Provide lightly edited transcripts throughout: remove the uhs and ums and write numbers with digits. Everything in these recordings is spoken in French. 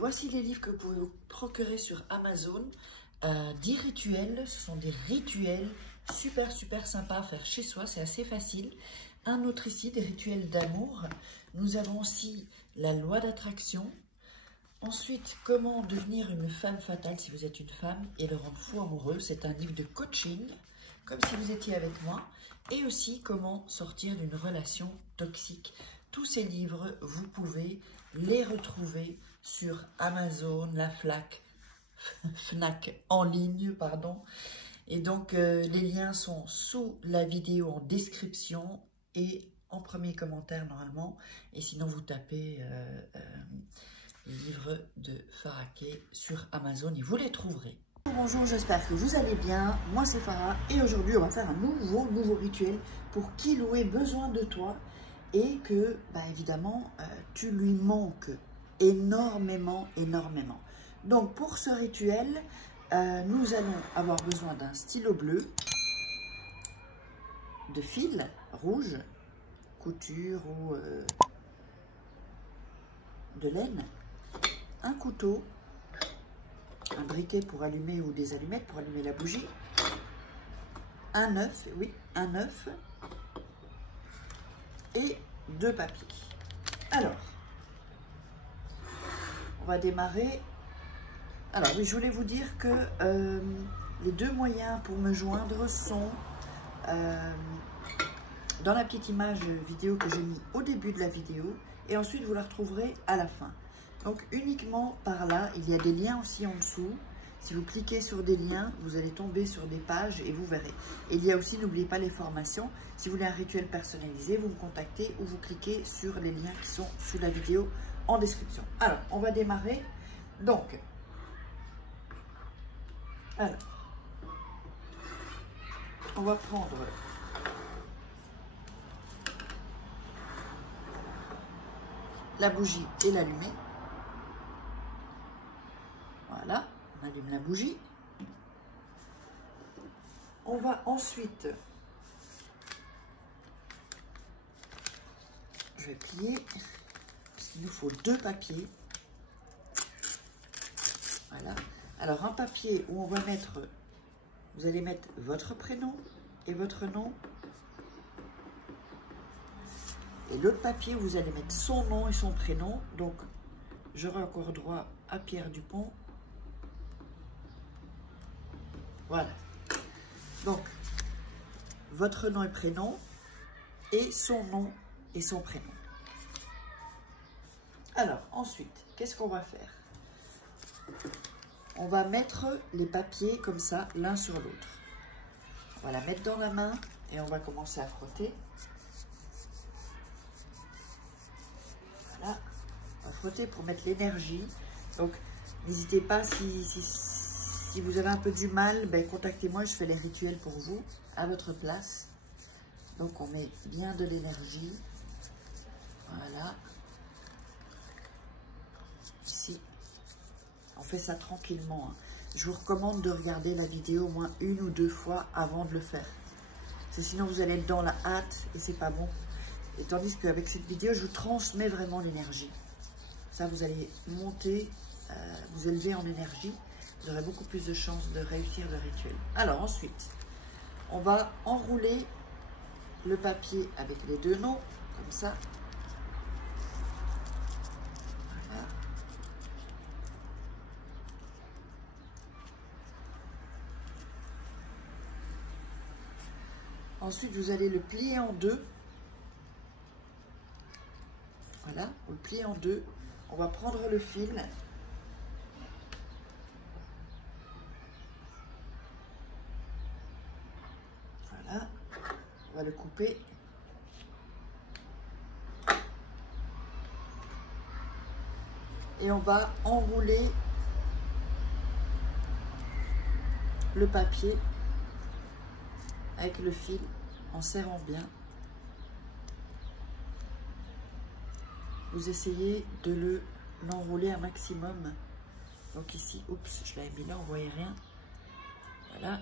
voici les livres que vous pouvez vous procurer sur Amazon. 10 rituels, ce sont des rituels super sympas à faire chez soi, c'est assez facile. Un autre ici, des rituels d'amour. Nous avons aussi la loi d'attraction. Ensuite, comment devenir une femme fatale si vous êtes une femme et le rendre fou amoureux. C'est un livre de coaching, comme si vous étiez avec moi. Et aussi, comment sortir d'une relation toxique. Tous ces livres, vous pouvez les retrouver sur Amazon, la Fnac en ligne, pardon. Et donc, les liens sont sous la vidéo en description et en premier commentaire normalement. Et sinon, vous tapez livres de Farah Kay sur Amazon et vous les trouverez. Bonjour, j'espère que vous allez bien. Moi, c'est Farah et aujourd'hui, on va faire un nouveau rituel pour qu'il ait besoin de toi et que, évidemment, tu lui manques énormément. Donc, pour ce rituel, nous allons avoir besoin d'un stylo bleu, de fil rouge, couture ou de laine, un couteau, un briquet pour allumer ou des allumettes pour allumer la bougie, un œuf, oui, un œuf et 2 papiers. Alors, on va démarrer. Alors oui, je voulais vous dire que les 2 moyens pour me joindre sont dans la petite image vidéo que j'ai mis au début de la vidéo et ensuite vous la retrouverez à la fin. Donc uniquement par là, il y a des liens aussi en dessous. Si vous cliquez sur des liens, vous allez tomber sur des pages et vous verrez. Et il y a aussi, n'oubliez pas les formations. Si vous voulez un rituel personnalisé, vous me contactez ou vous cliquez sur les liens qui sont sous la vidéo en description. Alors, on va démarrer. Donc, on va prendre la bougie et l'allumer. Voilà, on allume la bougie. On va ensuite, je vais plier, parce qu'il nous faut 2 papiers. Voilà. Alors un papier où on va mettre, vous allez mettre votre prénom et votre nom. Et l'autre papier, vous allez mettre son nom et son prénom. Donc, j'aurai encore droit à Pierre Dupont. Voilà. Donc, votre nom et prénom et son nom et son prénom. Alors, ensuite, qu'est-ce qu'on va faire? On va mettre les papiers comme ça, l'un sur l'autre. On va la mettre dans la main et on va commencer à frotter. Voilà, on va frotter pour mettre l'énergie. Donc, n'hésitez pas, si vous avez un peu du mal, contactez-moi, je fais les rituels pour vous, à votre place. Donc, on met bien de l'énergie. Voilà. Ici. On fait ça tranquillement. Hein. Je vous recommande de regarder la vidéo au moins 1 ou 2 fois avant de le faire. Parce que sinon, vous allez être dans la hâte et c'est pas bon. Et tandis qu'avec cette vidéo, je vous transmets vraiment l'énergie. Ça, vous allez monter, vous élever en énergie. Vous aurez beaucoup plus de chances de réussir le rituel. Alors ensuite, on va enrouler le papier avec les 2 noms, comme ça. Voilà. Ensuite, vous allez le plier en 2. Voilà, on le plie en 2. On va prendre le fil. Voilà, on va le couper. Et on va enrouler le papier avec le fil en serrant bien. Vous essayez de l'enrouler un maximum. Donc ici, oups, je l'avais mis là, on ne voyait rien. Voilà.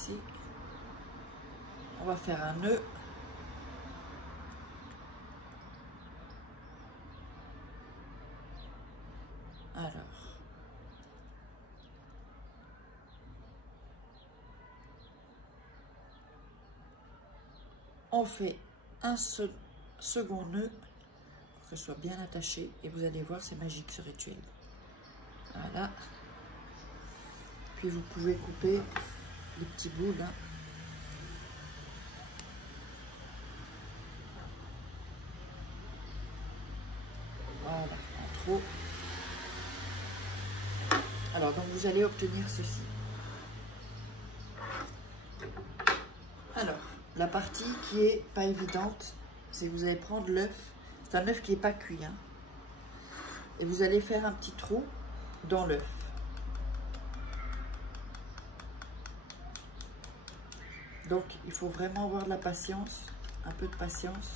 ici. On va faire un nœud. Alors, on fait un second nœud pour que ce soit bien attaché et vous allez voir, c'est magique ce rituel. Voilà. Puis vous pouvez couper les petits bouts là. Voilà, en trop. Alors, donc vous allez obtenir ceci. Alors, la partie qui est pas évidente, c'est que vous allez prendre l'œuf. C'est un œuf qui n'est pas cuit, hein, et vous allez faire un petit trou dans l'œuf. Donc, il faut vraiment avoir de la patience, un peu de patience.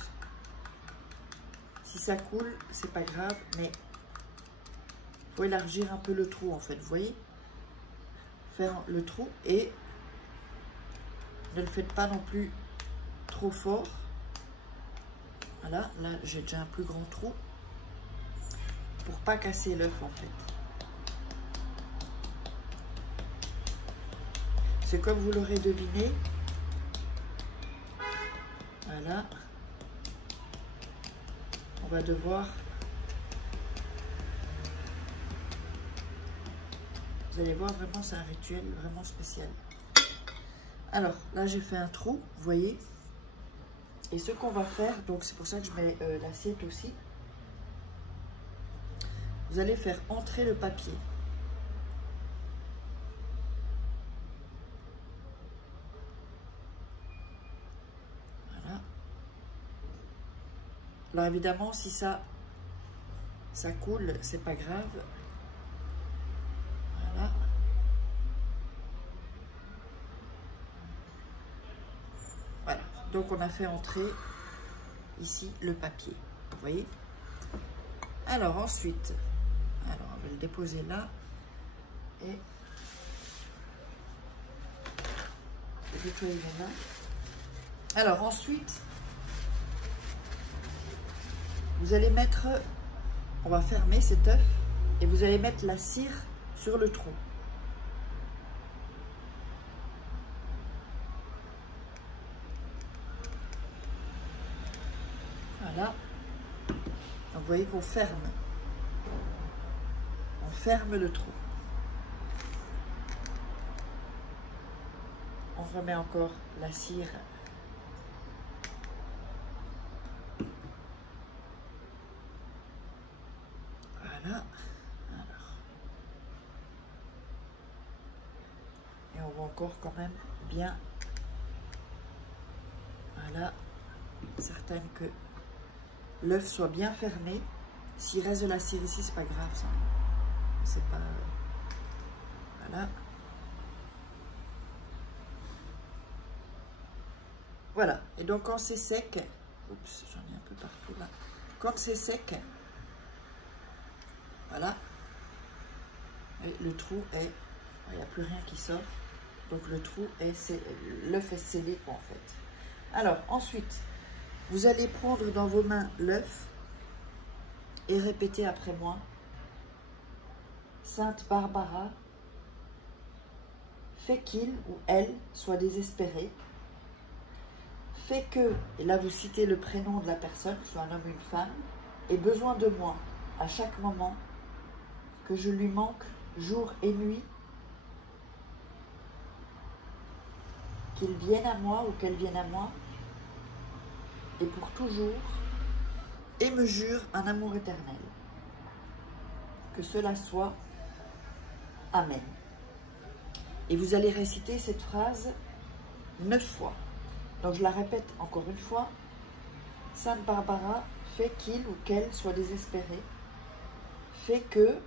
Si ça coule, c'est pas grave, mais il faut élargir un peu le trou en fait, vous voyez? Faire le trou et ne le faites pas non plus trop fort. Voilà, là j'ai déjà un plus grand trou pour pas casser l'œuf en fait. C'est comme vous l'aurez deviné. Voilà. On va devoir... Vous allez voir, vraiment, c'est un rituel vraiment spécial. Alors, là, j'ai fait un trou, vous voyez. Et ce qu'on va faire, donc c'est pour ça que je mets l'assiette aussi. Vous allez faire entrer le papier. Voilà. Alors, évidemment, si ça coule, c'est pas grave. Voilà. Voilà. Donc, on a fait entrer ici le papier. Vous voyez? Alors, ensuite, alors on va le déposer là. Et nettoyer les mains. Alors, ensuite, vous allez mettre, on va fermer cet œuf et vous allez mettre la cire sur le trou. Voilà. Donc, vous voyez qu'on ferme. On ferme le trou. On remet encore la cire. Voilà. Alors. Et on va encore quand même bien, voilà, certaine que l'œuf soit bien fermé. S'il reste de la cire ici, c'est pas grave, ça. C'est pas... Voilà. Voilà. Et donc, quand c'est sec... Oups, j'en ai un peu partout, là. Quand c'est sec... Voilà. Et le trou est... Il n'y a plus rien qui sort. Donc, le trou est... L'œuf est scellé, en fait. Alors, ensuite, vous allez prendre dans vos mains l'œuf et répéter après moi. Sainte Barbara, fais qu'il ou elle soit désespéré. Fais que, et là vous citez le prénom de la personne, que ce soit un homme ou une femme, ait besoin de moi à chaque moment, que je lui manque jour et nuit, qu'il vienne à moi ou qu'elle vienne à moi, et pour toujours, et me jure un amour éternel. Que cela soit. Amen. Et vous allez réciter cette phrase 9 fois. Donc je la répète encore une fois. Sainte Barbara, fais qu'il ou qu'elle soit désespéré. Fais que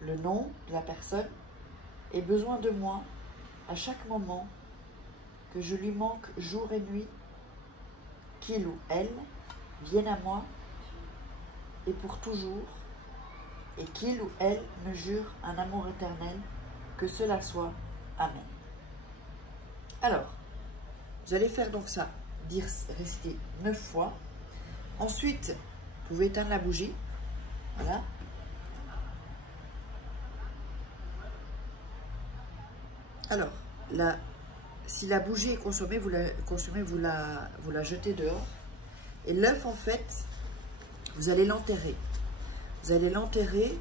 le nom de la personne ait besoin de moi à chaque moment, que je lui manque jour et nuit, qu'il ou elle vienne à moi et pour toujours, et qu'il ou elle me jure un amour éternel, que cela soit. Amen. Alors, vous allez faire donc ça, dire réciter 9 fois. Ensuite, vous pouvez éteindre la bougie. Voilà. Alors, si la bougie est consommée, vous la jetez dehors. Et l'œuf, en fait, vous allez l'enterrer. Vous allez l'enterrer.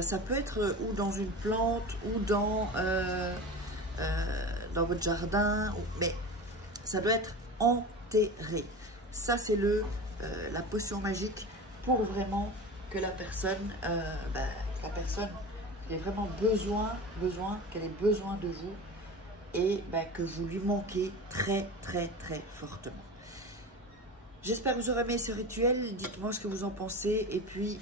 Ça peut être ou dans une plante ou dans votre jardin. Mais ça doit être enterré. Ça, c'est la potion magique pour vraiment que la personne ait vraiment qu'elle ait besoin de vous et que vous lui manquez très, très, très fortement. J'espère que vous aurez aimé ce rituel. Dites-moi ce que vous en pensez. Et puis,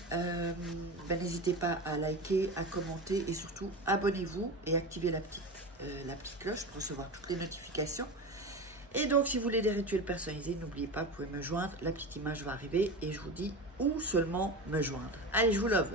n'hésitez pas à liker, à commenter et surtout, abonnez-vous et activez la petite cloche pour recevoir toutes les notifications. Et donc, si vous voulez des rituels personnalisés, n'oubliez pas, vous pouvez me joindre. La petite image va arriver et je vous dis où seulement me joindre. Allez, je vous love.